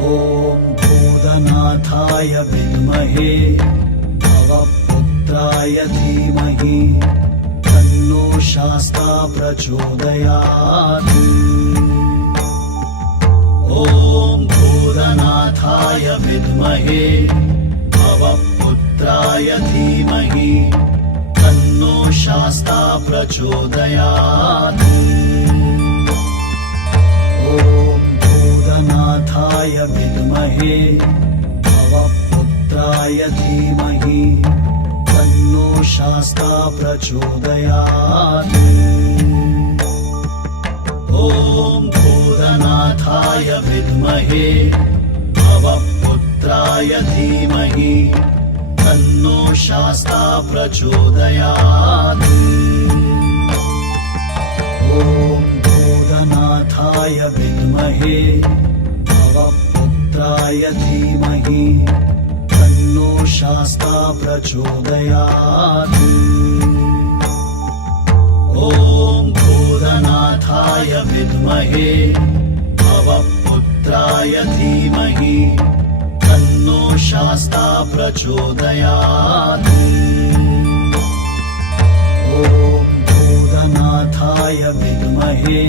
ॐ भूतनाथाय विद्महे भवपुत्राय धीमहि तन्नो शास्ता प्रचोदयात्। ॐ भूतनाथाय विद्महे भवपुत्राय धीमहि तन्नो शास्ता प्रचोदयात्। ॐ भूतनाथाय विद्महे भवपुत्राय धीमहि तन्नो शास्ता प्रचोदयात्। ॐ भूतनाथाय विद्महे भवपुत्राय धीमहि तन्नो शास्ता प्रचोदयात्। ॐ भूतनाथाय विद्महे भवपुत्राय धीमहि तन्नो शास्ता प्रचोदयात्। ॐ भूतनाथाय विद्महे भवपुत्राय धीमहि तन्नो शास्ता प्रचोदयात्। ॐ भूतनाथाय विद्महे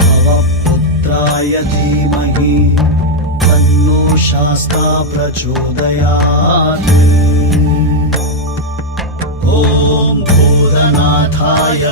भवपुत्राय धीमहि तन्नो शास्ता प्रचोदयात्। ॐ भूतनाथाय